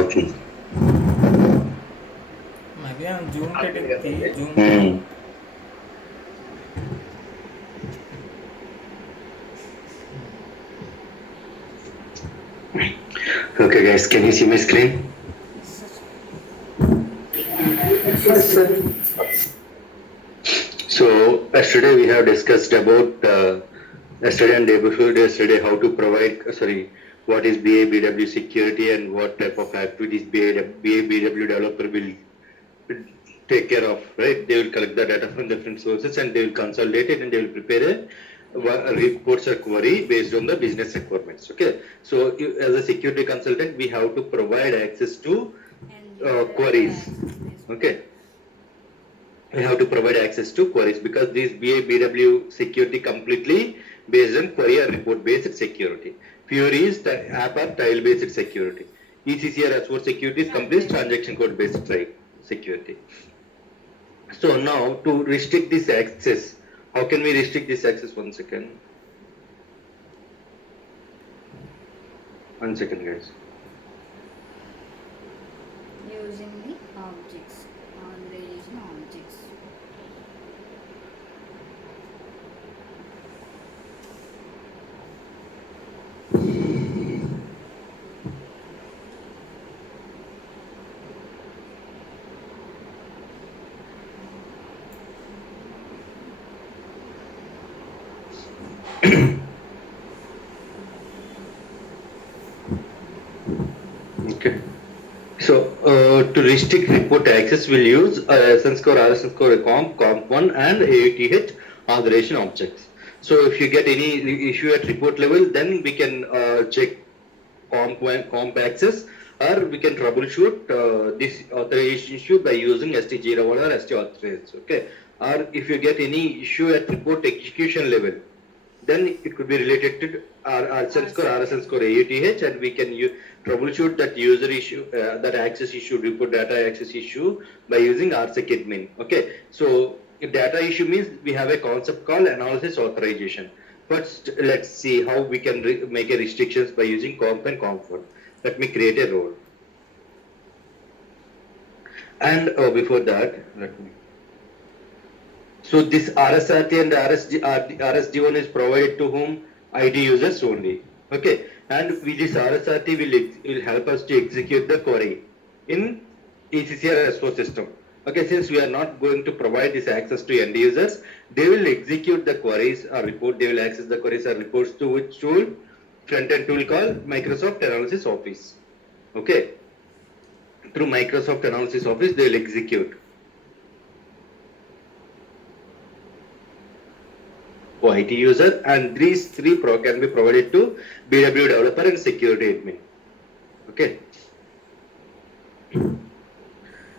Okay. మధ్యాహ్నం Zoom పెట్టి Zoom Hmm. Okay, guys, can you see my screen? Yes, sir. So yesterday we have discussed about yesterday and day before yesterday how to provide what is BA/BW security and what type of activities BA/BW developer will take care of. Right? They will collect the data from different sources and they will consolidate it and they will prepare a reports or query based on the business requirements. Okay. So as a security consultant, we have to provide access to And user queries. access based on. Okay, we have to provide access to queries because these BA/BW security completely based on query or report based security. Fury is the app or tile based security. ECC or S4 security is complete transaction code based security. So now to restrict this access, how can we restrict this access? 1 second. 1 second, guys. Using the objects, authorization objects. Okay. So to restrict report access, we'll use SN score, RSN score, comp1 and AUTH authorization objects. So if you get any issue at report level, then we can check comp access, or we can troubleshoot this authorization issue by using ST01 or ST authorize. Okay. Or if you get any issue at report execution level, then it could be related to our RSN score, RSN score, AUTH, and we can troubleshoot that user issue, that access issue, report data access issue by using RSec admin. Okay, so if data issue means we have a concept called analysis authorization. First, let's see how we can make a restrictions by using comp and comfort. Let me create a role. And before that, let me. So this RSRT and RSD1 is provided to whom? ID users only. Okay, and with this RSRT will help us to execute the query in ECC or S4 system. Okay, since we are not going to provide this access to end users, they will execute the queries or report. They will access the queries or reports to which tool? Front-end tool called Microsoft Analysis Office. Okay, through Microsoft Analysis Office, they will execute. IT user, and these three can be provided to BW developer and security admin. Okay.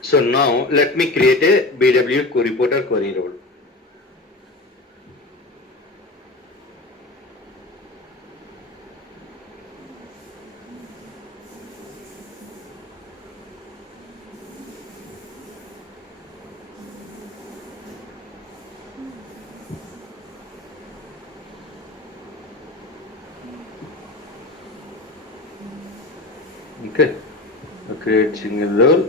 So now let me create a BW reporter query role. Okay. Create single role.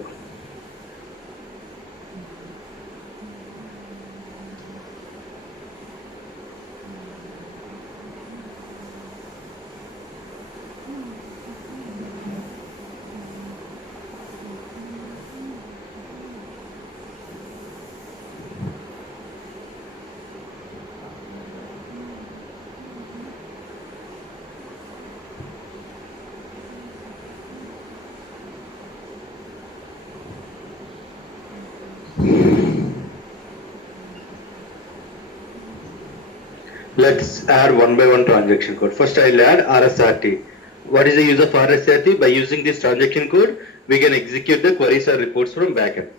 Let's add one by one transaction code. First, I'll add RSRT. What is the use of RSRT? By using this transaction code, we can execute the queries or reports from backend.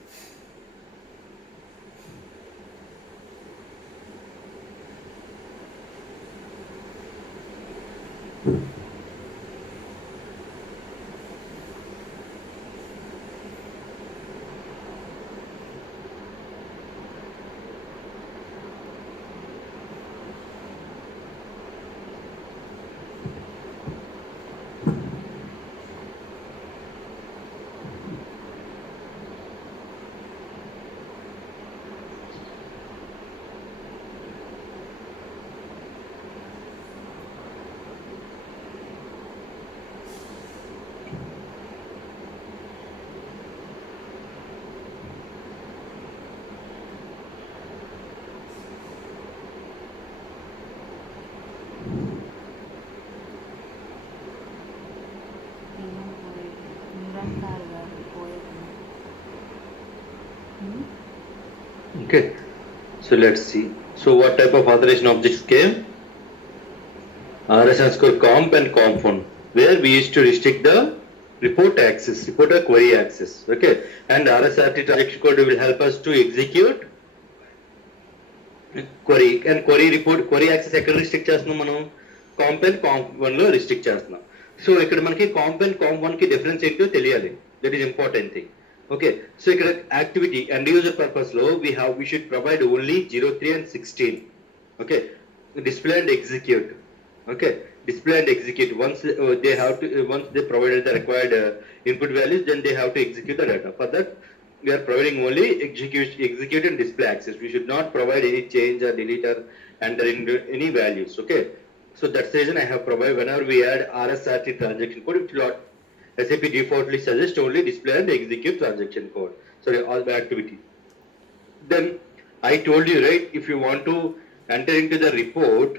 Okay, so let's see. So what type of authorization objects came? RS underscore comp and comp1, where we used to restrict the report access, report or query access. Okay, and RSRT transaction code will help us to execute query and query report query access ఎక్కడ restrict చేస్తున్నాం మనం కాంప్ and కాంప్ one లో restrict చేస్తున్నాం so ఇక్కడ మనకి కాంప్ and కాంప్ one కి difference ఏంటో తెలియాలి that is important thing okay so ఇక్కడ యాక్టివిటీ అండ్ యూజర్ పర్పస్ లో we should provide only 03 and 16 okay display and execute okay display and execute once they have to once they provided the required input values then they have to execute the data for that we are providing only execute and display access. We should not provide any change or delete or enter in any values. Okay. So that's the reason I have provided whenever we add RSRT transaction code, it will SAP defaultly suggest only display and execute transaction code. Sorry, all the activity. Then I told you right, if you want to enter into the report,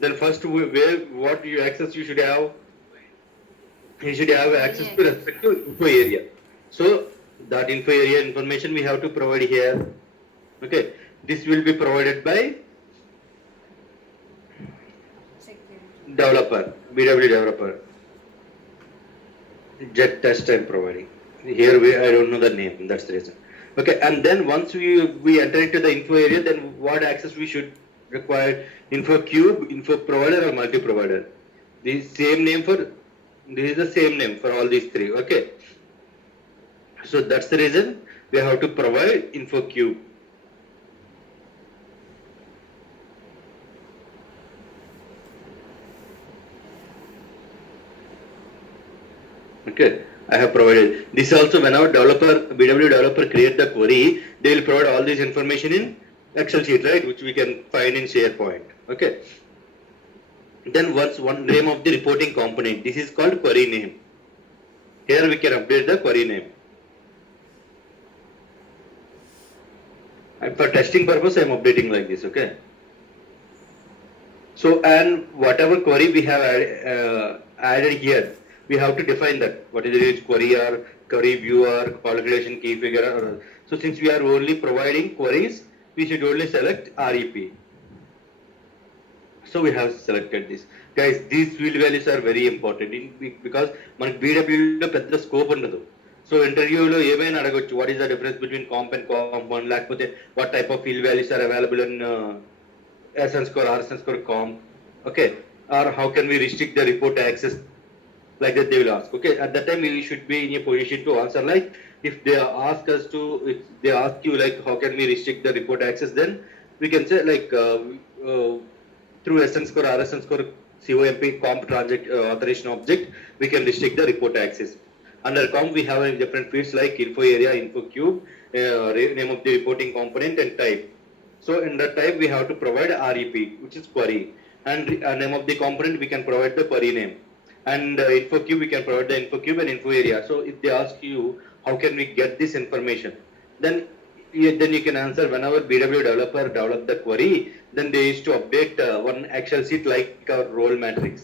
then first where what you access you should have access to respective info area. So that info area information we have to provide here. Okay, this will be provided by developer, BW developer. Jet test I'm providing. Here I don't know the name, that's the reason. Okay, and then once we enter into the info area, then what access we should require? Info cube, info provider or multi provider. This is the same name for all these three. Okay. So that's the reason we have to provide info cube. Okay, I have provided this also. Whenever BW developer create the query, they will provide all this information in Excel sheet, right, which we can find in SharePoint. Okay. Then once one name of the reporting component, this is called query name. Here we can update the query name. For testing purpose, I am updating like this, okay? So, and whatever query we have added here, we have to define that. What is it? Query or query viewer, calculation key figure. So, since we are only providing queries, we should only select REP. So, we have selected this. Guys, these field values are very important because BW lo pedda scope undadu. So interview lo ఏమైనా అడగొచ్చు what is the difference between comp and comp1 లేకపోతే what type of field values are available in SN score RSN score comp okay or how can we restrict the report access like that they will ask okay at that time we should be in a position to answer like if they ask you like how can we restrict the report access then we can say like through SN score RSN score COMP comp authorization object we can restrict the report access. Under comp, we have different fields like info area, info cube, name of the reporting component and type. So in that type, we have to provide REP, which is query. And name of the component, we can provide the query name. And info cube, we can provide the info cube and info area. So if they ask you, how can we get this information? Then you can answer whenever BW developer develop the query, then they used to update one Excel sheet like a role matrix.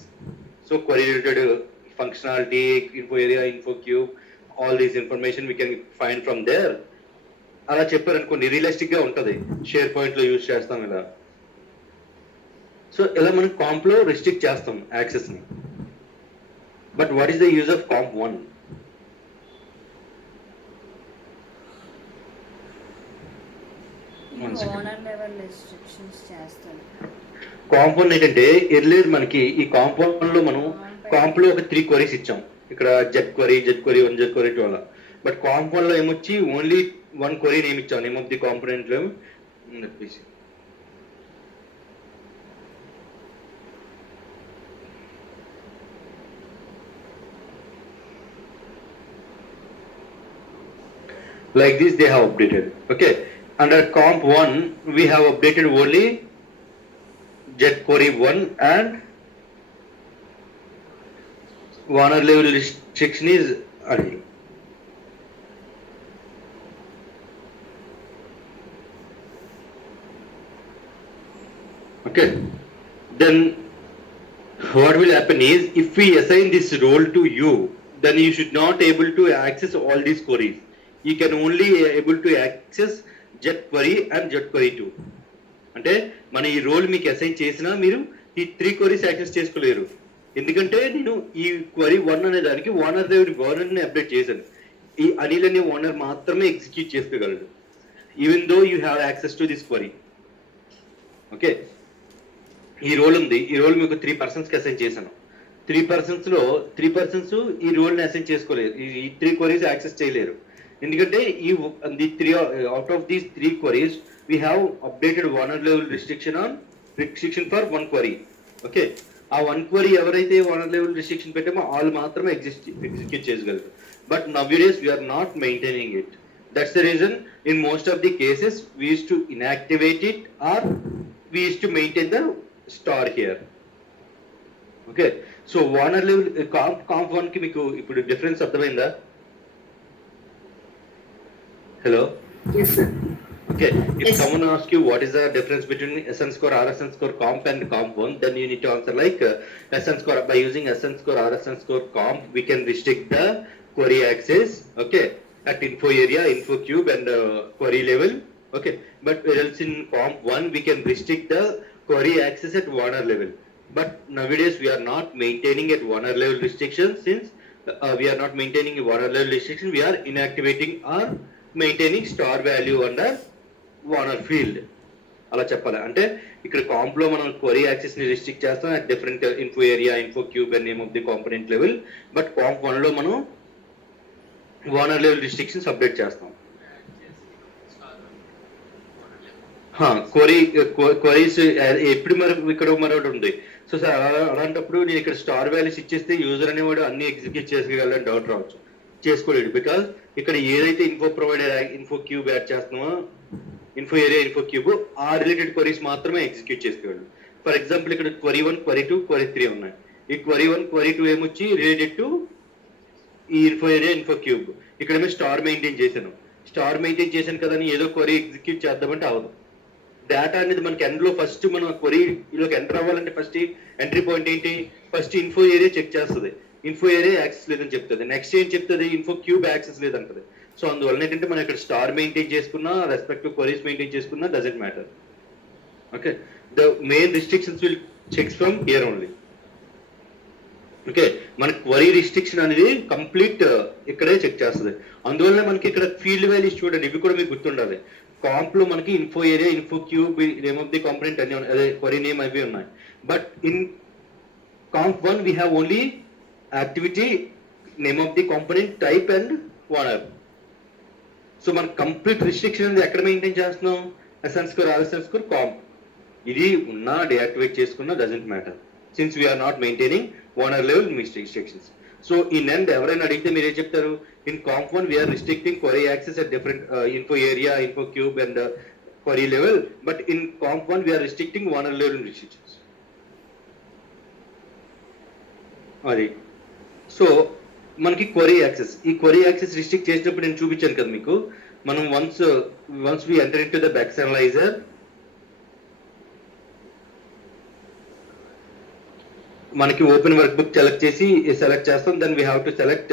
So query related functionality, info area, info cube, all this information we can find from there. అలా చెప్పారనుకోండి realistic గా ఉంటుంది share point లో use చేస్తాం ఇలా so ఇలా మనం కాంప్ లో రిస్ట్రిక్ట్ చేస్తాం యాక్సెస్ ని but what is the use of comp 1 comp 1 ఏంటంటే ఎర్లియర్ మనకి ఈ కాంప్ 1 లో మనం కాంప్ లో ఒక 3 క్వరీస్ ఇచ్చాం ఇక్కడ జెట్ క్వరీ 1 జెట్ క్వరీ 2 అలా బట్ కాంప్ 1 లో ఏమొచ్చి ఓన్లీ 1 క్వరీ నేమ్ ఇచ్చాం నేమ్ ఆఫ్ ది కాంపోనెంట్ లో like this they have updated okay under comp 1 we have updated only jet query 1 and Warner level restriction is early. Okay. Then what will happen is if we assign this role to you, then you should not able to access all these queries. You can only able to access jet query and jet query 2. అంటే మన ఈ role మీకు assign చేసినా మీరు ఈ 3 queries access చేసుకోలేరు. ఎందుకంటే నేను ఈ క్వరీ 1 అనే దానికి ఓనర్ని అప్డేట్ చేశాను. ఈ అనిల్ అనే ఓనర్ మాత్రమే ఎగ్జిక్యూట్ చేసుకోగలడు, even though you have access to this query. Okay, ఈ రోల్ ఉంది, ఈ రోల్ మీకు 3 పర్సన్స్కి అసైన్ చేశాను. 3 పర్సన్స్లో 3 పర్సన్స్ ఈ రోల్ని అసైన్ చేసుకోలేరు, ఈ 3 క్వరీస్ యాక్సెస్ చేయలేరు. ఎందుకంటే ఈ 3 out of these 3 queries we have updated owner level restriction for 1 query. Okay, ఆ 1 క్వరీ ఎవరైతే ఓనర్ లెవెల్ రిస్ట్రిక్షన్ పెట్టామో వాళ్ళు మాత్రమే ఎగ్జిక్యూట్ చేయగలరు. But nowadays we are not maintaining it. That's the reason in most of the cases we used to inactivate it or we used to maintain the star here. Okay, so owner level comp 1 కి మీకు ఇప్పుడు difference అర్థమైందా? Hello. Yes, sir. Okay, if Yes. someone asks you what is the difference between SN score, RSN score, comp and comp 1, then you need to answer like SN score. By using SN score, RSN score, comp, we can restrict the query access, okay, at info area, info cube and query level, okay. But else in comp 1, we can restrict the query access at owner level. But nowadays we are not maintaining at owner level restriction. Since we are not maintaining a owner level restriction, we are inactivating or maintaining star value under owner field. అలా చెప్పాలి. అంటే ఇక్కడ comp లో మనం query access ని restrict చేస్తాం at different info area, info cube and name of the component level. But comp 1 లో మనం ఓనర్ లెవెల్ రిస్ట్రిక్షన్స్ అప్డేట్ చేస్తాం. క్వరీస్ ఎప్పుడు ఇక్కడ మరొకటి ఉంది. సో సార్ అలాంటప్పుడు నేను ఇక్కడ స్టార్ వాల్యూస్ ఇచ్చేస్తే యూజర్ అనేవాడు అన్ని ఎగ్జిక్యూట్ చేసుకోగలని డౌట్ రావచ్చు. చేసుకోలేడు. బికాస్ ఇక్కడ ఏదైతే info provider info cube add చేస్తున్నామో, ఇన్ఫో ఏరియా, ఇన్ఫో క్యూబ్, ఆ రిలేటెడ్ క్వరీస్ మాత్రమే ఎగ్జిక్యూట్ చేసుకోగలడు. ఫర్ ఎగ్జాంపుల్ ఇక్కడ క్వరీ 1, క్వరీ 2, క్వరీ 3 ఉన్నాయి. ఈ క్వరీ 1, క్వరీ 2 ఏమొచ్చి రిలేటెడ్ టు ఈ ఇన్ఫో ఏరియా, ఇన్ఫో క్యూబ్. ఇక్కడేమో స్టార్ మెయింటైన్ చేశాను కదా అని ఏదో క్వరీ ఎగ్జిక్యూట్ చేద్దామంటే అవ్వదు. డేటా అనేది మనకి ఎండ్లో ఫస్ట్ మనం క్వరీలోకి ఎంటర్ అవ్వాలంటే ఫస్ట్ ఎంట్రీ పాయింట్ ఏంటి? ఫస్ట్ ఇన్ఫో ఏరియా చెక్ చేస్తుంది, ఇన్ఫో ఏరియా యాక్సెస్ లేదని చెప్తుంది. నెక్స్ట్ ఏం చెప్తుంది? ఇన్ఫో క్యూబ్ యాక్సెస్ లేదంటది. సో అందువల్ల ఏంటంటే మనం ఇక్కడ స్టార్ మెయింటైన్ చేసుకున్నా, రెస్పెక్టివ్ క్వరీస్ మెయింటైన్ చేసుకున్నా doesn't matter. Okay, the main restrictions will checks from here only. Okay, మన క్వరీ రిస్ట్రిక్షన్ అనేది కంప్లీట్ ఇక్కడే చెక్ చేస్తుంది. అందువల్ల మనకి ఇక్కడ ఫీల్డ్ వాల్యూస్ చూడండి, ఇవి కూడా మీకు గుర్తుండాలి. కాంప్ లో మనకి info area, info cube, name of the component అన్ని ఉన్నాయి, అదే క్వరీ నేమ్ అవి ఉన్నాయి. But in comp 1 we have only activity, name of the component, type and owner. So మన కంప్లీట్ రిస్ట్రిక్షన్ అనేది ఎక్కడ మెయింటైన్ చేస్తున్నాం? SN score, RSN score, comp. ఇది ఉన్నా డియాక్టివేట్ చేసుకున్నా doesn't matter, since we are not maintaining owner level restrictions. So ఈ నెండ్ ఎవరైనా అడిగితే మీరు ఏం చెప్తారు? In comp 1 we are restricting query access at different info area, info cube and query level. But in comp 1 we are restricting owner level restrictions. అది. So మనకి query access, ఈ క్వరీ యాక్సెస్ రిస్ట్రిక్ట్ చేసినప్పుడు నేను చూపించాను కదా మీకు. మనం once we enter into the back analyser, మనకి ఓపెన్ వర్క్ బుక్ సెలెక్ట్ చేస్తాం. Then we have to select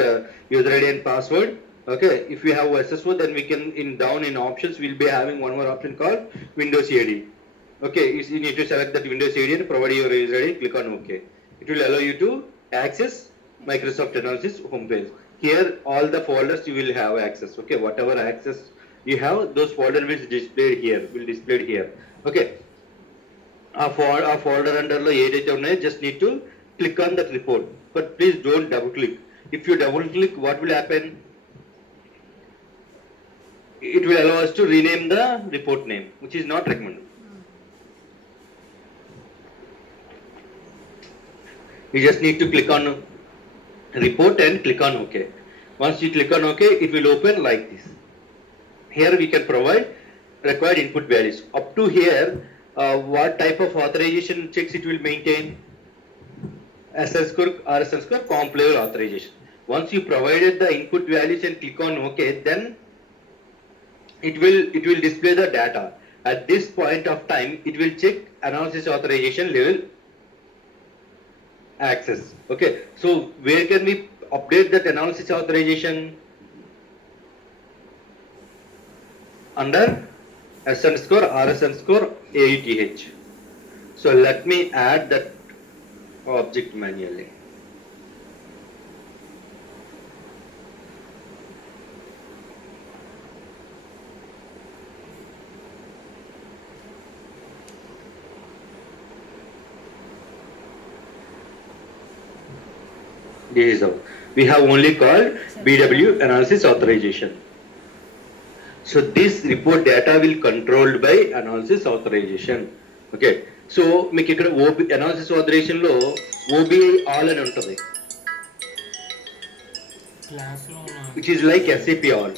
user ID and password. Okay, if we have SSO, then we can down in options we'll be having one more option called Windows AD. Okay, you need to select that Windows AD and provide your user ID. Click on OK. It will allow you to access Microsoft Analysis homepage. Here all the folders you will have access. Okay, whatever access you have, those folders will displayed here. Okay, our folder under lo edaithe unnayo, just need to click on that report, but please don't double click. If you double click, what will happen? It will allow us to rename the report name, which is not recommended. You just need to click on report and click on OK. Once you click on OK, it will open like this. Here we can provide required input values. Up to here, what type of authorization checks it will maintain? SN score, RSN score, comp level authorization. Once you provided the input values and click on OK, then it will display the data. At this point of time, it will check analysis authorization level access. Okay, so where can we update that analysis authorization? Under S underscore RS underscore AUTH. So let me add that object manually. This is how we have only called BW analysis authorization. So this report data will controlled by analysis authorization. Okay. So మీకు ఇక్కడ analysis authorization లో OBI all అని ఉంటుంది, క్లాస్లో which is like SAP all.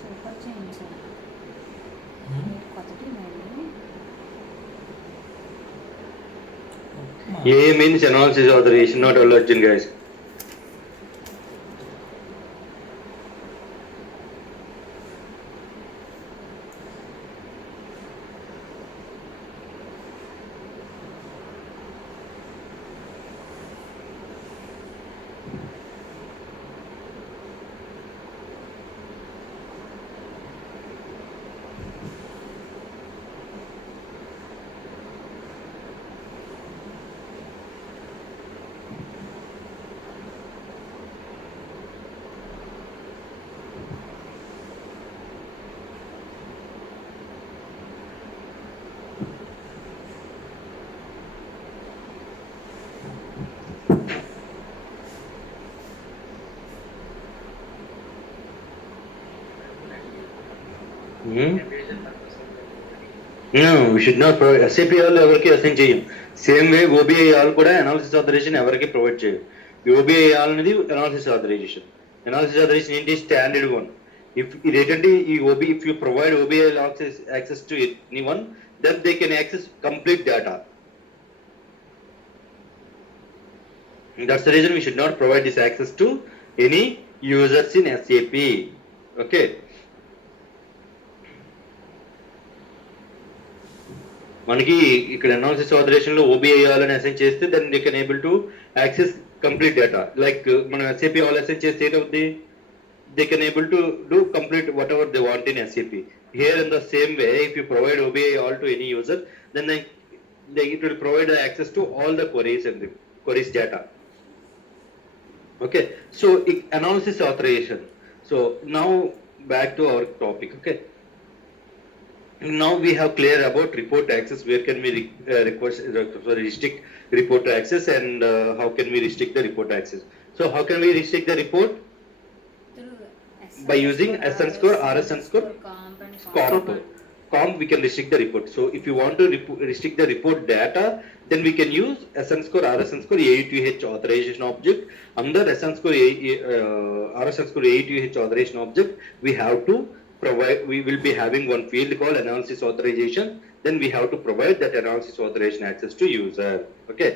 Super చేయించాను కొత్తటి మళ్ళీ A means analysis authorization, not allergen, guys. No, we should not provide. SAP all ఎవరికి assign చేయం. సేమ్ వే OBI all కూడా అనాలిసిస్ ఆథరైజేషన్ ఎవరికి ప్రొవైడ్ చేయం. ఈ OBI all అనేది అనాలిసిస్ ఆథరైజేషన్. అనాలిసిస్ ఆథరైజేషన్ ఏంటి? Standard one. ఇదేంటంటే ఈ if you provide OBI access to anyone, then they can access complete data. That's the reason we should not provide this access to any users in SAP. Okay. మనకి ఇక్కడ analysis authorisation లో OBI all అని assign చేస్తే then they can able to access complete data. Like మనం SAP all assign చేస్తే ఏంటవుతుంది? They can able to do complete whatever they want in SAP. Here in the same way, if you provide OBI all to any user, then it will provide access to all the queries and the queries data. Okay, so analysis authorization. So now back to our topic. Okay, now we have clear about report access. Where can we restrict report access, and how can we restrict the report access? So how can we restrict the report? By using S underscore RS underscore comp we can restrict the report. So if you want to restrict the report data, then we can use S underscore RS underscore AUTH authorization object. Under S underscore RS underscore AUTH authorization object, we have to provide, we will be having one field called analysis authorization. Then we have to provide that analysis authorization access to user. Okay.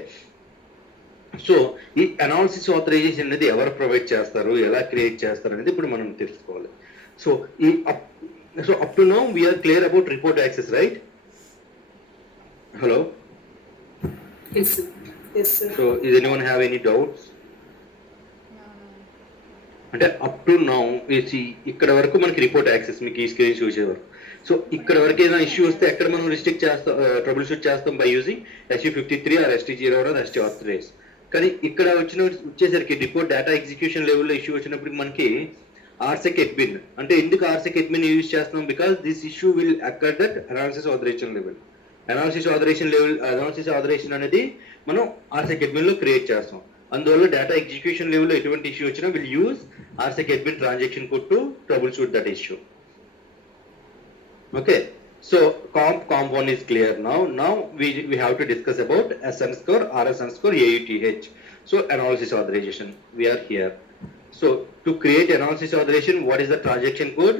So ఈ analysis authorization అనేది ఎవరు provide చేస్తారు, ఎలా create చేస్తారు అనేది ఇప్పుడు మనం తెలుసుకోవాలి. So up to now we are clear about report access, right? Hello. So is anyone have any doubts? అంటే అప్ టు నౌ ఇక్కడ వరకు మనకి రిపోర్ట్ యాక్సెస్ మీకు ఈ స్క్రీన్ చూసేవారు. సో ఇక్కడ వరకు ఏదైనా ఇష్యూ వస్తే ఎక్కడ మనం రిస్ట్రిక్ట్ చేస్తాం, ట్రబుల్ షూట్ చేస్తాం by using SU53 or ST01 or ST authorize. కానీ ఇక్కడ వచ్చేసరికి రిపోర్ట్ డేటా ఎగ్జిక్యూషన్ లెవెల్లో ఇష్యూ వచ్చినప్పుడు మనకి RSec admin, అంటే ఎందుకు RSec admin యూజ్ చేస్తున్నాం? Because this issue will occur that analysis authorisation level. Analysis authorization అనేది మనం RSec admin లో క్రియేట్ చేస్తాం. అందువల్ల డేటా ఎగ్జిక్యూషన్ లెవెల్లో ఎటువంటి ఇష్యూ వచ్చినా will use RSec admin transaction code to trouble shoot that issue. Okay, So comp1 is clear now. Now we have to discuss about S underscore RS underscore AUTH. So analysis authorization, we are here. So to create analysis authorization, what is the transaction code?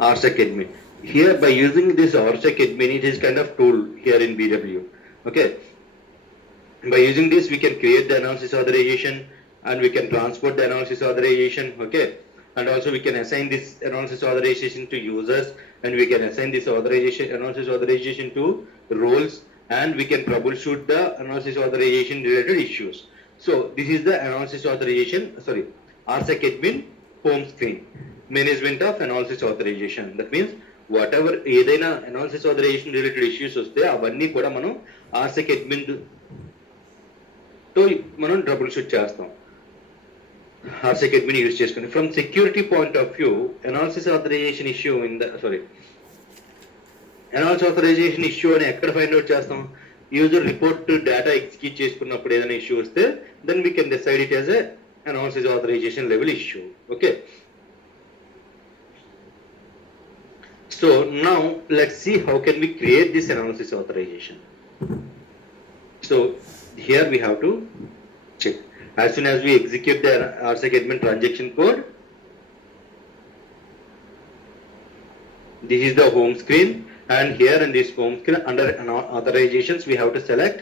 RSec admin. Here by using this RSec admin, it is kind of tool here in BW. Okay. By using this, we can create the analysis authorization and we can transport the analysis authorization. Okay. And also we can assign this analysis authorization to users, and we can assign this analysis authorization to roles, and we can troubleshoot the analysis authorization related issues. So this is the analysis authorization, RSec admin home screen, management of analysis authorization. That means whatever ఏదైనా analysis authorization related issues వస్తే అవన్నీ కూడా మనం RSec admin తో మనం troubleshoot చేస్తాం. RSec admin use చేసుకుని. From security point of view, analysis authorization issue analysis authorization issue అని ఎక్కడ ఫైండ్ అవుట్ చేస్తాం? యూజర్ రిపోర్ట్ డేటా ఎగ్జిక్యూట్ చేసుకున్నప్పుడు ఏదైనా ఇష్యూ వస్తే then we can decide it as a analysis authorisation level issue. Okay. So now let's see how can we create this analysis authorization. So here we have to check. As soon as we execute the RSec admin transaction code, this is the home screen, and here in this home screen under authorizations we have to select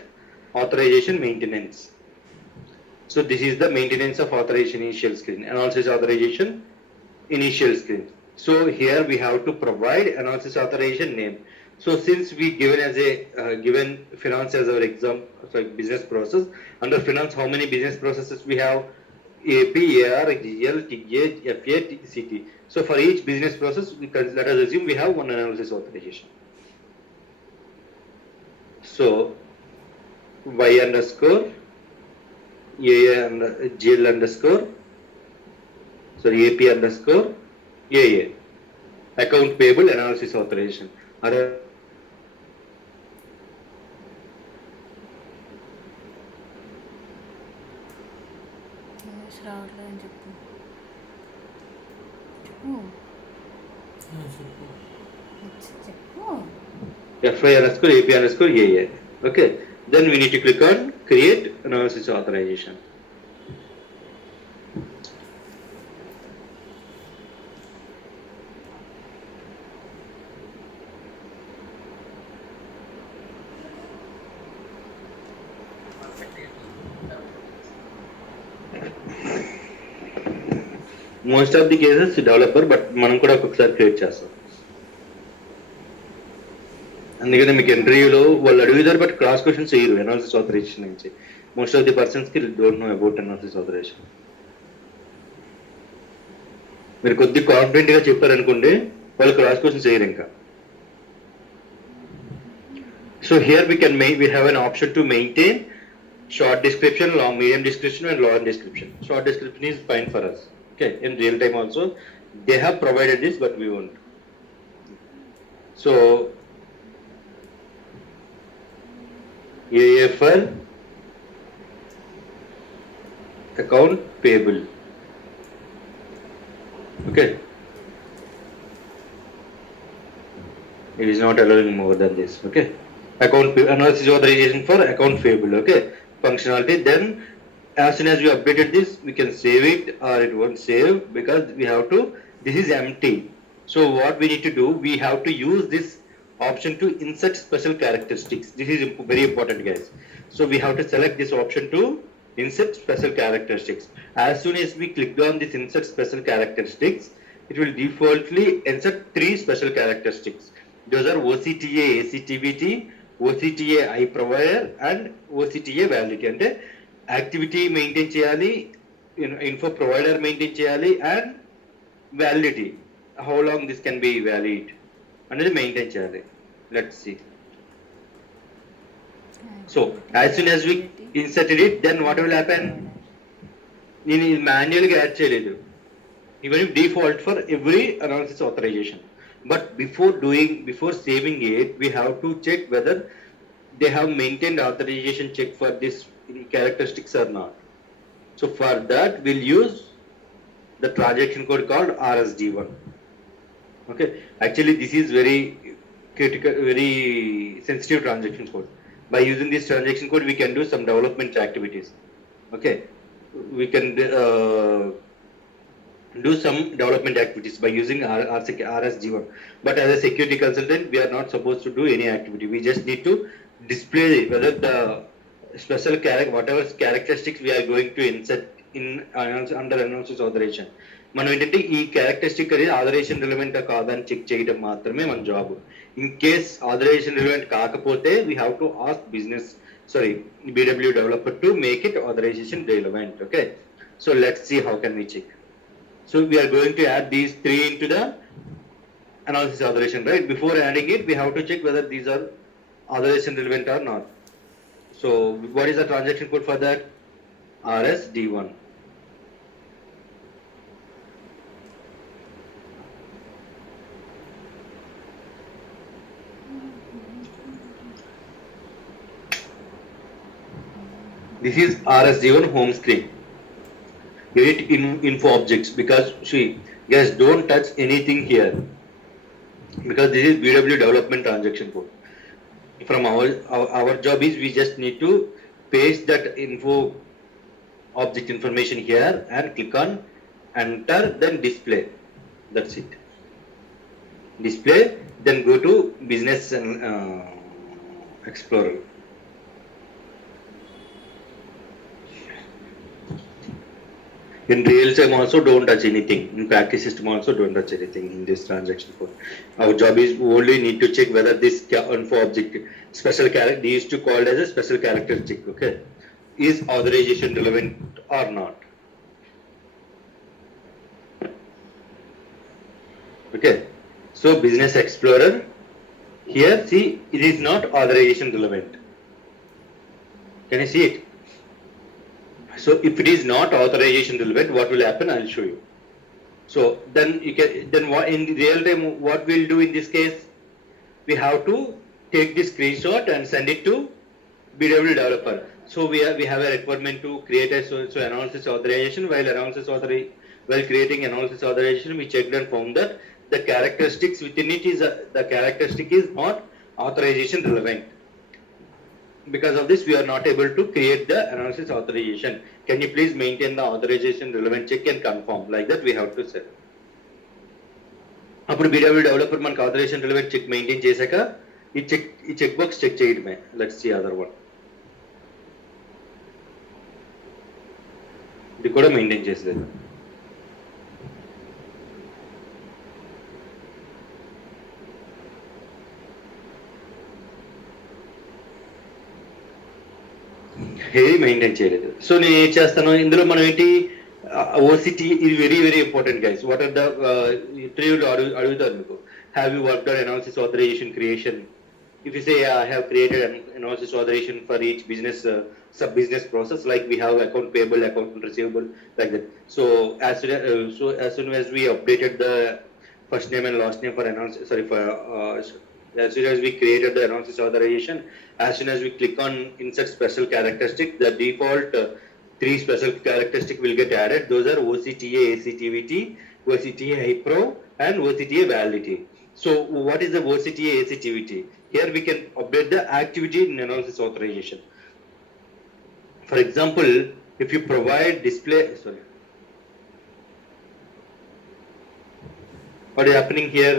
authorization maintenance. So this is the maintenance of authorization initial screen, analysis authorization initial screen. So here we have to provide analysis authorization name. So since we given as a given finance as our business process, under finance how many business processes we have? AP, AR, GL, TA, FA, CT. So for each business process, let us assume we have one analysis authorization. So Y underscore AA GL underscore AP underscore AA, account payable analysis authorization. రావట్లేదని చెప్పు చెప్పు చెప్పు FI underscore AP underscore AA. Okay. Then we need to click on create analysis authorization. Most of the cases developer, but మనం కూడా ఒక్కొక్కసారి create చేస్తాం. అందుకని మీకు ఇంటర్వ్యూలో వాళ్ళు అడుగుతారు, బట్ క్రాస్ క్వశ్చన్స్ చేయరు అనాలిసిస్ ఆథరైజేషన్ నుంచి. మోస్ట్ ఆఫ్ ది పర్సన్స్ కి don't know about analysis authorization. మీరు కొద్ది కాన్ఫిడెంట్ గా చెప్పారనుకోండి, వాళ్ళు క్రాస్ క్వశ్చన్స్ చేయరు ఇంకా. So here we have an option to maintain short description, long, medium description and long description. Short description is fine for us. Okay, in real time also they have provided this, but we won't. So AFL account payable. Okay, it is not allowing more than this. Okay, analysis authorization for account payable. Okay, functionality. Then as soon as we updated this, we can save it, or it won't save because we have to, this is empty. So what we need to do, we have to use this option to insert special characteristics. This is very important, guys. So we have to select this option to insert special characteristics. As soon as we click on this insert special characteristics, it will defaultly insert 3 special characteristics. Those are OCTA ACTVT, OCTA I provider and OCTA validity. అంటే activity maintain చేయాలి, info provider maintain చేయాలి, and validity, how long this can be valid అనేది maintain చేయాలి. Let's see. So as soon as we inserted it, then what will happen, నేను ఇది మాన్యువల్గా add చేయలేదు, ఇవన్నీ default for every analysis authorization. But before saving it, we have to check whether they have maintained authorization check for this characteristics or not. So for that we'll use the transaction code called RSD1. Okay, actually this is very critical, very sensitive transaction code. By using this transaction code, we can do some development activities. Okay, we can do some development activities by using RSG1. But as a security consultant, we are not supposed to do any activity. We just need to display whether the special whatever characteristics we are going to insert in under analysis authorization. మనం ఏంటంటే ఈ characteristic అనేది authorisation relevant కాదని check చేయడం మాత్రమే మన job. In case authorisation relevant కాకపోతే we have to ask business BW developer to make it authorization relevant. Okay, so let's see how can we check. So we are going to add these three into the analysis authorization, right? Before adding it, we have to check whether these are authorization relevant or not. So what is the transaction code for that? RSD1. This is RSD1 home screen. Edit info objects, because see guys, don't touch anything here because this is BW development transaction code. From our job is we just need to paste that info object information here and click on enter, then display. That's it. Display, then go to business and explorer. In real time also don't touch anything. In practice system also don't touch anything in this transaction code. Our job is only need to check whether this info object special character is to called as a special characteristic. Okay, is authorization relevant or not? Okay, so business explorer here, see it is not authorization relevant. Can you see it? So if it is not authorization relevant, what will happen? I'll show you. So then you can, then what in real time what we'll do in this case, we have to take this screenshot and send it to BW developer. So we have a requirement to create a so analysis authorization. While creating analysis authorization, we checked and found that the characteristics within it is the characteristic is not authorization relevant. Because of this, we are not able to create the analysis authorization. Can you please maintain the authorization relevant check and confirm? Like that we have to set. అప్పుడు BW developer మనకు authorization relevant check maintain చేశాక ఈ check box check చేయడమే. Let's see other one. ఇది కూడా maintain చేసేది. ఏది maintain చేయలేదు. సో నేను ఏం చేస్తాను, ఇందులో మనం ఏంటి ఓసిటీ, ఇది very very important guys. What are the ఇంటర్వ్యూలో అడుగుతారు మీకు, have you worked on analysis authorization creation? If you say I have created an analysis authorization for each business sub business process, like we have account payable, account receivable, like that. So as soon as we updated the first name and last name for analysis, as soon as we created the analysis authorization, as soon as we click on insert special characteristic, the default 3 special characteristic will get added. Those are OCTA ACTVT, OCTA HIPRO and OCTA validity. So what is the OCTA ACTVT? Here we can update the activity in analysis authorization. For example, if you provide display, what is happening here?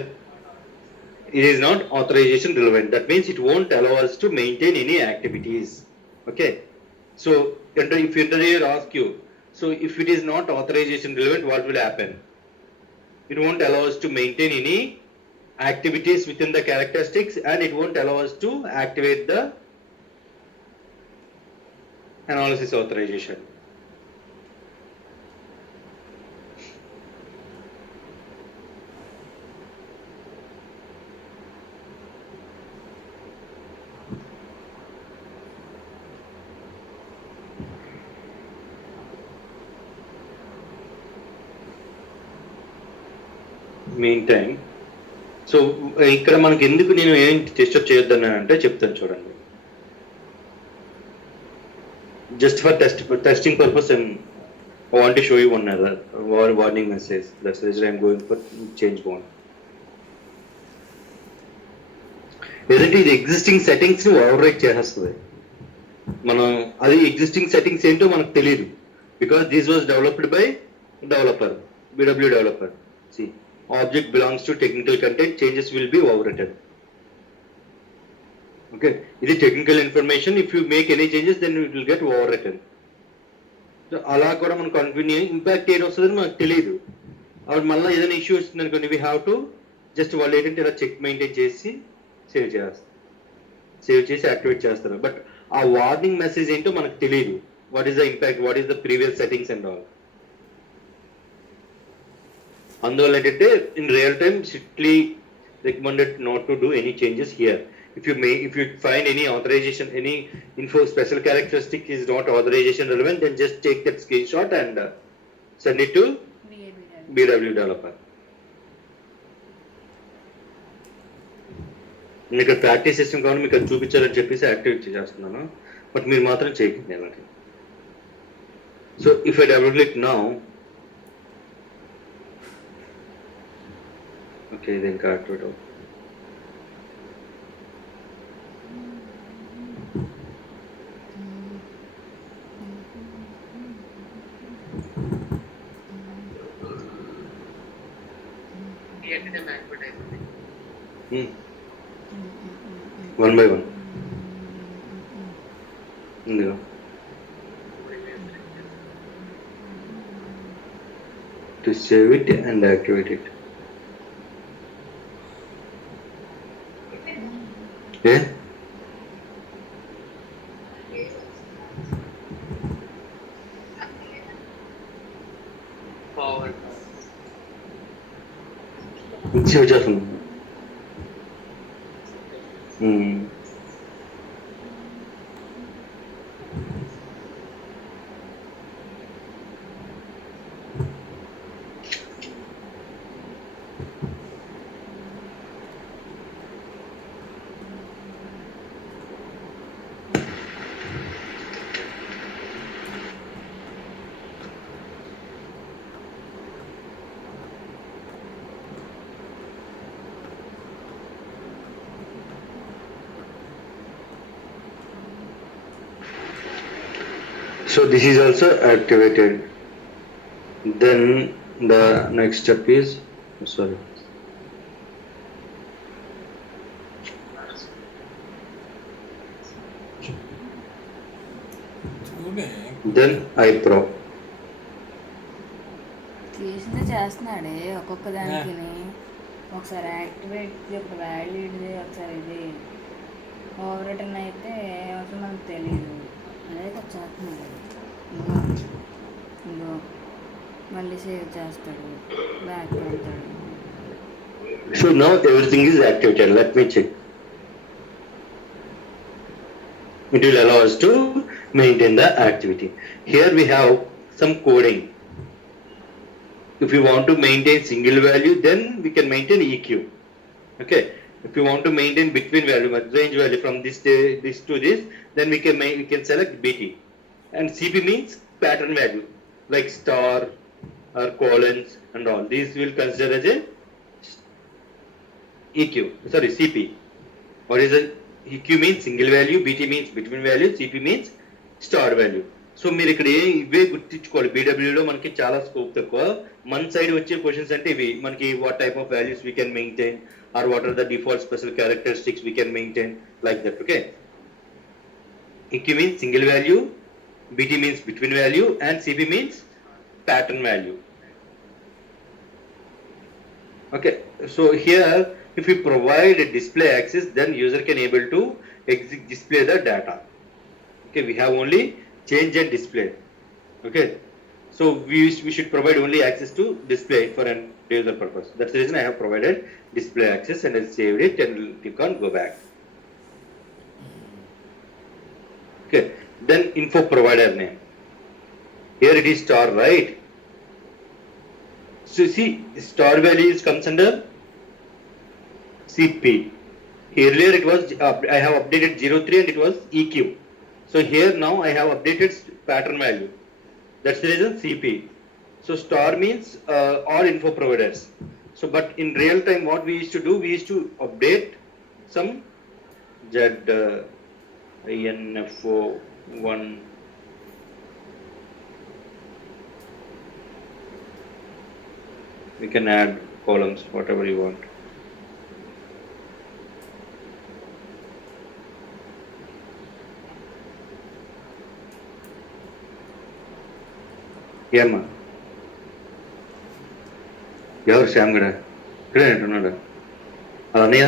It is not authorization relevant. That means it won't allow us to maintain any activities. Okay. So if interviewer asks you, so if it is not authorization relevant, what will happen? It won't allow us to maintain any activities within the characteristics, and it won't allow us to activate the analysis authorization. Meantime, so ఇక్కడ మనకి ఎందుకు నేను ఏం disturb చేయొద్దని అంటే చెప్తాను చూడండి. Just for testing purpose I want to show you one other warning message. That's the reason I'm going for change bond. ఏదంటే ఇది ఎగ్జిస్టింగ్ సెట్టింగ్స్ ని ఓవర్ రైట్ చేసేస్తుంది. మనం అది ఎగ్జిస్టింగ్ సెట్టింగ్స్ ఏంటో మనకు తెలియదు, because this was developed by developer, BW developer. See, object belongs to technical content, changes will be overwritten. Okay, ఇది technical information. If you make any changes then it will get overwritten. So అలా కూడా మనకు confusion impact ఏది వస్తుందని మనకు తెలియదు. అప్పుడు మళ్ళీ ఏదైనా ఇష్యూ వస్తుంది అనుకోండి, వీ హ్యావ్ టు జస్ట్ వాళ్ళు ఏంటంటే ఇలా చెక్ మెయింటైన్ చేసి సేవ్ చేసి యాక్టివేట్ చేస్తారు. బట్ ఆ వార్నింగ్ మెసేజ్ ఏంటో మనకు తెలియదు. What is the impact, what is the previous settings and all. అందువల్ల ఏంటంటే in real time strictly recommended not to do any changes here. If you find any authorization, any info special characteristic is not authorization relevant, then just take that screenshot and send it to BW developer. నేను ఇక్కడ practice system కావాలి మీకు అది చూపించాలని చెప్పేసి activate చేస్తున్నాను, but మీరు మాత్రం చేయకండి అలాగే. So if I double click now, okay ఇది ఇంకా యాక్టివేట్ అవుతుంది. One by one. Yeah. To save it and activate it. Yeah. Forward. Save just. So this is also activated. Then the next step is, sorry. Then iPro. చేసిందే చేస్తున్నాడే ఒక్కొక్క దానికి. ఒకసారి activate, ఒక valid, ఒకసారి ఇది ఓవర్ రిటర్న్ అయితే అసలు మనకు తెలియదు. అదే చేస్తున్నాడు. ఇంకో మళ్ళీ సేవ్ చేస్తాడు, బ్యాక్ వెళ్తాడు. So now everything is activated. Let me check. It will allow us to maintain the activity. Here we have some coding. If you want to maintain single value, then we can maintain EQ. Okay. If you want to maintain between value, range value from this to this, then we can select BT. And CP means pattern value, like star or colons and all. These will consider as a EQ. Sorry, CP. What is a EQ means single value, BT means between value, CP means star value. So మీరు ఇక్కడ ఇవే గుర్తించుకోవాలి. బీడబ్ల్యూలో మనకి చాలా scope తక్కువ. మన side వచ్చే questions అంటే ఇవి మనకి what type of values we can maintain, or what are the default special characteristics we can maintain, like that. Okay. EQ means single value, BT means between value, and CP means pattern value. Okay, so here if we provide a display access, then user can able to display the data. Okay, we have only change and display. Okay, so we should provide only access to display for an user purpose. That's the reason I have provided display access and I saved it and click on go back. Okay, then info provider name. Here it is star, right? So see, star values comes under CP. Earlier it was I have updated 03 and it was EQ. So here now I have updated pattern value. That's the reason CP. So star means all info providers. So but in real time, what we used to do, we used to update some Z info one. We can add columns, whatever you want. ఏమ్మా ఎవరు శ్యామ్ గడ ఇక్కడే అంటున్నాడు అలా అన్నయ్య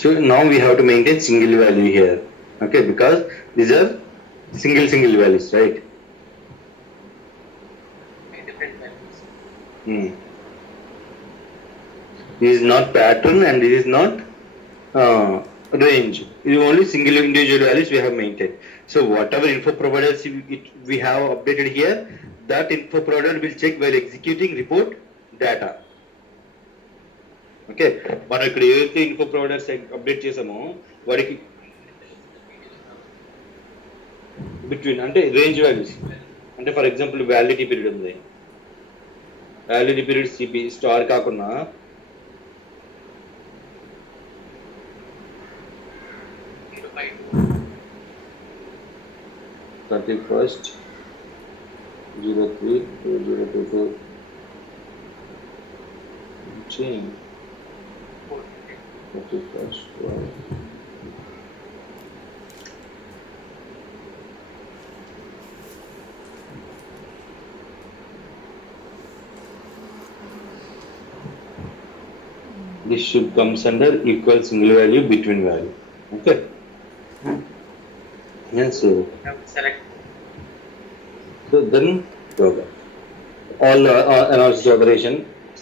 So now we have to maintain single value here, okay, because these are single values, right? This is not pattern and this is not range. It is only single individual values we have maintained. So whatever info providers we have updated here, that info provider will check while executing report data. Okay మనం ఇక్కడ ఏదైతే info providers update చేసామో వాడికి between అంటే range values అంటే for example validity period ఉంది, validity period CP star కాకుండా (31st 03/2022) change 31st 12. This should comes under equal single value between value. Okay. Yes. Select. So then all analysis operation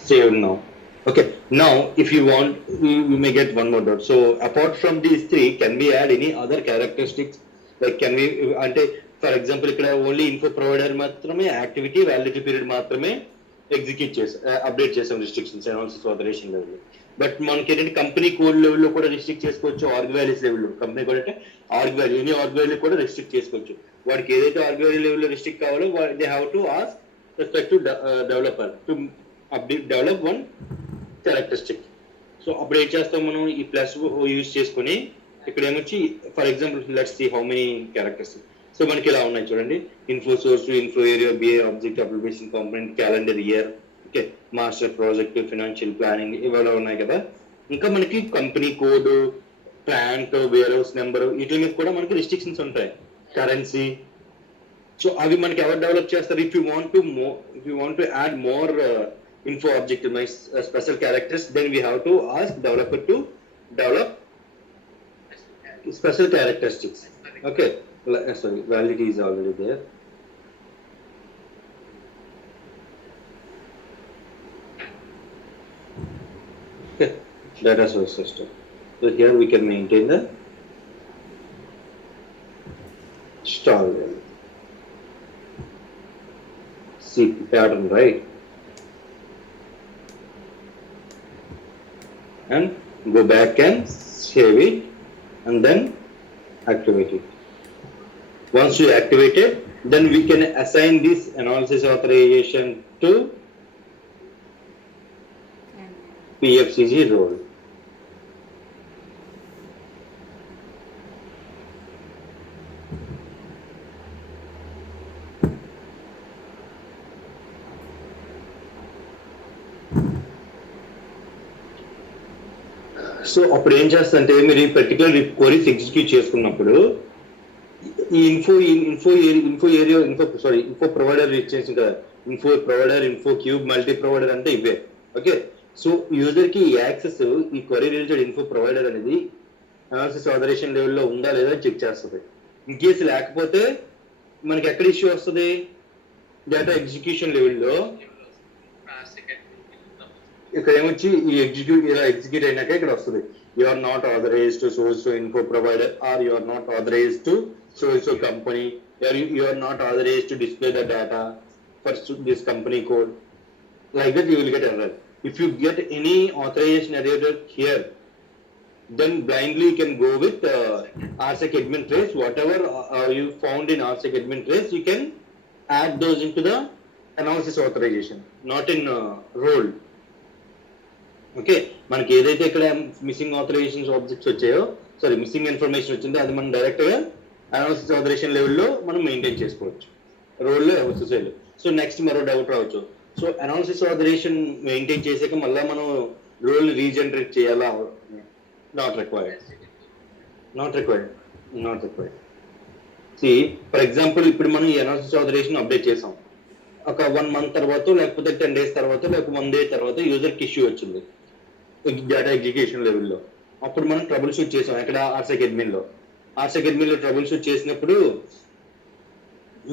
saved now. Okay. Now, if you want, we may get one more dot. So apart from these three, can we add any other characteristics? Like can we, for example, ఇక్కడ only info provider మాత్రమే activity validity period మాత్రమే execute చేసాం, update చేసాం restrictions analysis authorisation level. But మనకి ఏంటంటే company code లెవెల్లో కూడా restrict చేసుకోవచ్చు, ఆర్గ్ వాల్యూస్ లెవెల్లో కంపెనీ కోడ్ అంటే org value any org value కూడా రిస్ట్రిక్ట్ చేసుకోవచ్చు. వాడికి ఏదైతే ఆర్గ్ వాల్యూ లెవెల్లో రిస్ట్రిక్ట్ కావాలో they have to ask respect to developer to update develop one characteristic. So అప్పుడు ఏం చేస్తాం మనం ఈ ప్లస్ యూజ్ చేసుకొని ఇక్కడ ఏమొచ్చి for example let's see how many characters. So మనకి ఇలా ఉన్నాయి చూడండి, info source, info area, BA object, application component, calendar year, okay, master project, financial planning ఇవాళ ఉన్నాయి కదా. ఇంకా మనకి company code, plant, warehouse number వీటి మీద కూడా మనకి రిస్ట్రిక్షన్స్ ఉంటాయి, కరెన్సీ. సో అవి మనకి ఎవరు డెవలప్ చేస్తారు? If you want to add more info object in my special characters, then we have to ask developer to develop special characteristics. Okay, sorry, validity is already there. Okay, data source system. So here we can maintain the star value, see pattern, right? And go back and save it and then activate it. Once you activate it, then we can assign this analysis authorization to PFCG role. So అప్పుడు ఏం చేస్తారంటే మీరు ఈ particular queries execute చేసుకున్నప్పుడు ఈ info provider ఇచ్చేసి కదా, info provider, info cube, multi provider అంటే ఇవే. ఓకే, సో యూజర్ కి యాక్సెస్ ఈ క్వరీ రిలేటెడ్ ఇన్ఫో ప్రొవైడర్ అనేది అనాలిసిస్ ఆథరైజేషన్ లెవెల్లో ఉందా లేదా చెక్ చేస్తుంది. ఇన్ కేసు లేకపోతే మనకి ఎక్కడ ఇష్యూ వస్తుంది? డేటా ఎగ్జిక్యూషన్ లెవెల్లో ఇక్కడ ఏమొచ్చి ఈ ఎగ్జిక్యూట్ అయినాక ఇక్కడ వస్తుంది, you are not authorized to show info provider, or you are not authorized to show company, you are not authorized to display the data for this company code. Like that, you will get error. If you get any authorization error here, then blindly you can go with RSec admin trace. Whatever you found in RSec admin trace, you can add those into the analysis authorization, not in role. Okay, మనకి ఏదైతే ఇక్కడ missing authorisations objects వచ్చాయో, sorry missing information వచ్చిందో అది మనం డైరెక్ట్గా analysis authorisation లెవెల్లో మనం మెయింటైన్ చేసుకోవచ్చు, రోల్లో అవసరం లేదు. సో నెక్స్ట్ మరో డౌట్ రావచ్చు. సో అనాలిసిస్ ఆథరైజేషన్ మెయింటైన్ చేసాక మళ్ళీ మనం రోల్ రీజనరేట్ చేయాలా? Not required. ఫర్ ఎగ్జాంపుల్ ఇప్పుడు మనం ఈ అనాలిసిస్ ఆథరైజేషన్ అప్డేట్ చేసాం, ఒక 1 month తర్వాత లేకపోతే 10 days తర్వాత లేకపోతే 1 day తర్వాత యూజర్కి ఇష్యూ వచ్చింది డేటా ఎగ్జిక్యూషన్ లెవెల్లో. అప్పుడు మనం ట్రబుల్ షూట్ చేసాం ఎక్కడ, ఆర్సెక్ అడ్మిన్లో ట్రబుల్ షూట్ చేసినప్పుడు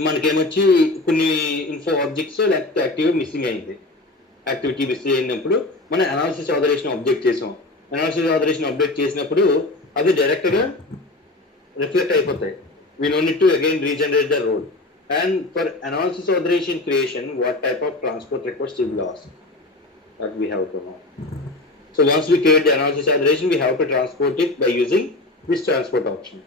మనకేమొచ్చి కొన్ని ఇన్ఫో ఆబ్జెక్ట్స్ లేకపోతే యాక్టివిటీ మిస్సింగ్ అయినప్పుడు మనం అనాలిసిస్ ఆథరైజేషన్ అప్డేట్ చేసాం. అనాలిసిస్ ఆథరైజేషన్ అప్డేట్ చేసినప్పుడు అది డైరెక్ట్గా రిఫ్లెక్ట్ అయిపోతాయి. we don't need to again regenerate the role. And for analysis authorization creation, what type of transport request will be asked? That we have to know. So once we create the analysis authorization, we have to transport it by using this transport option.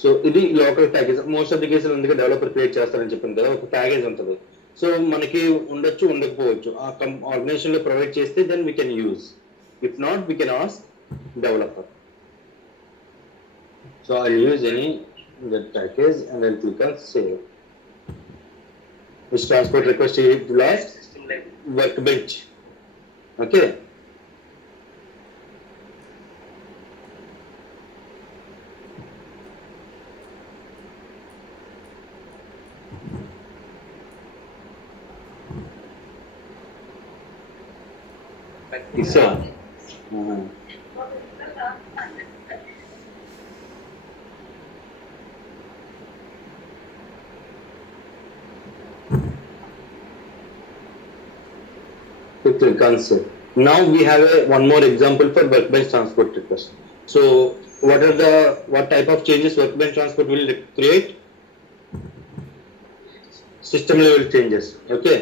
So ఇది local package. Most of the కేసులు ఎందుకు developer create చేస్తారని చెప్పింది కదా, ఒక package ఉంటుంది. So మనకి ఉండొచ్చు ఉండకపోవచ్చు, ఆ ఆర్గనైజేషన్ లో ప్రొవైడ్ చేస్తే then we can use. If not we can ask developer. So I'll use any that package and I'll click on save. Which transport request is the last? Workbench. Okay. So. Click on save. Now we have one more example for workbench transport request. So what type of changes workbench transport will create? System level changes. Okay,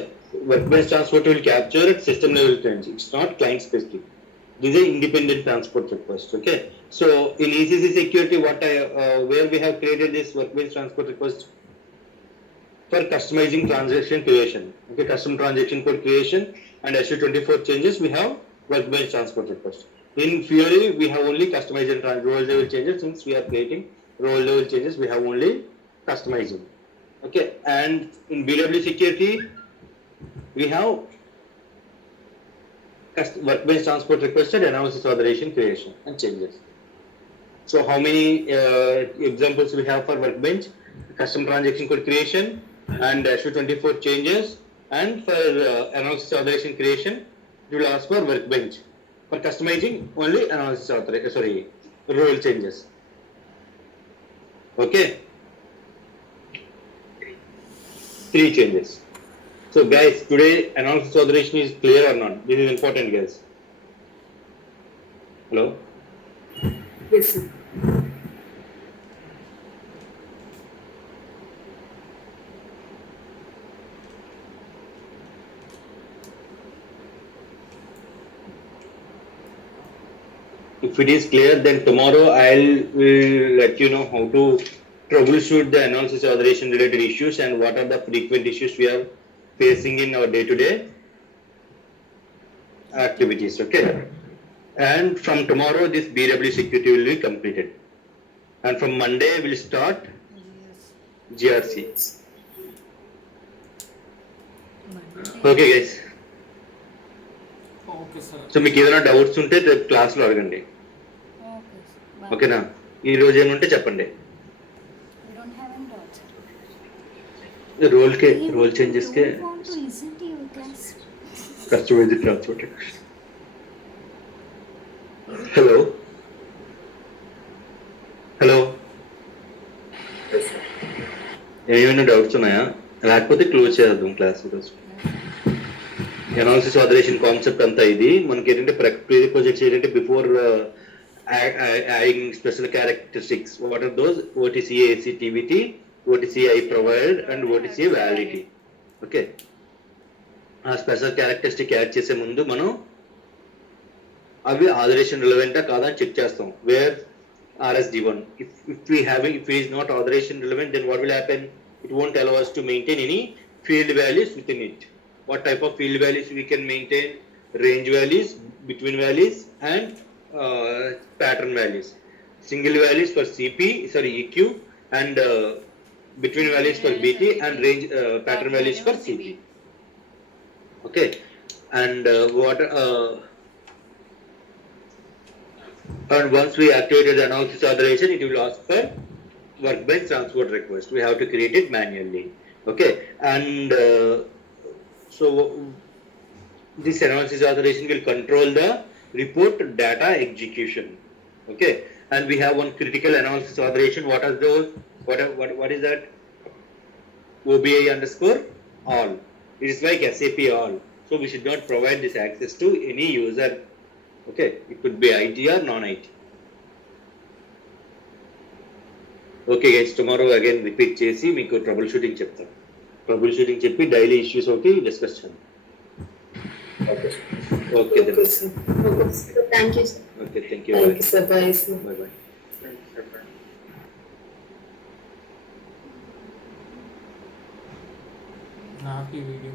workbench transport will capture it system level change. It's not client specific. This is independent transport request. Okay, so in ECC security, where we have created this workbench transport request for customizing transaction creation. Okay, custom transaction code creation and SU24 changes, we have workbench transport request. In Fury, we have only customizing role level changes. Since we are creating role level changes, we have only customizing. Okay, and in BW security, we have workbench transport requested, analysis authorization creation and changes. So how many examples we have for workbench? Custom transaction code creation and SU24 changes. And for analysis authorization creation, you will ask for workbench. For customizing, only analysis role changes. Okay, 3 changes. So guys, today analysis authorization is clear or not? This is important, guys. Hello? Yes, sir. If it is clear, then tomorrow will let you know how to troubleshoot the analysis authorization related issues and what are the frequent issues we are facing in our day-to-day activities. Okay, and from tomorrow this BW security will be completed, and from Monday we'll start GRC. Okay guys. Okay sir. So మీకు ఏదైనా doubts ఉంటే రేపు క్లాస్లో అడగండి. ఓకేనా? ఈ రోజు ఏమంటే చెప్పండి. రోల్ చేంజెస్కే కస్టమైజ్ ట్రాన్స్పోర్ట్. హలో ఏమైనా డౌట్స్ ఉన్నాయా? లేకపోతే క్లోజ్ చేద్దాం క్లాస్ ఈరోజు. అనాలిసిస్ ఆథరైజేషన్ కాన్సెప్ట్ అంతా ఇది. మనకి ఏంటంటే ప్రీ ప్రాజెక్ట్స్ ఏంటంటే before adding special characteristics, what are those? OTCA, AC, TVT OTC I provided and OTC validity. Okay. ఆ స్పెషల్ క్యారెక్టరిస్టిక్ యాడ్ చేసే ముందు మనం అవి ఆథరైజేషన్ రిలవెంటా కాదా అని చెక్ చేస్తాం. Where RSD1. If it is not authorization relevant, then what will happen? It won't allow us to maintain any field values within it. What type of field values we can maintain? Range values, between values, and pattern values. Single values for EQ, and between values for BT, and range pattern values for CP. Okay, and and once we activated the analysis authorization, it will ask for workbench transport request. We have to create it manually. Okay, and so this analysis authorization will control the report data execution. Okay, and we have one critical analysis authorization. What are those? What is that? OBI underscore all. It is like SAP all. So we should not provide this access to any user. Okay, it could be IT or non-IT. Okay guys, tomorrow again repeat చేసి మీకు troubleshooting షూటింగ్ చెప్తాను. Troubleshooting షూటింగ్ చెప్పి daily issues ఒకటి discuss చేద్దాం. Okay okay thank you sir. Okay thank you sir. Bye sir. Bye bye. నాకు ఈ వీడియో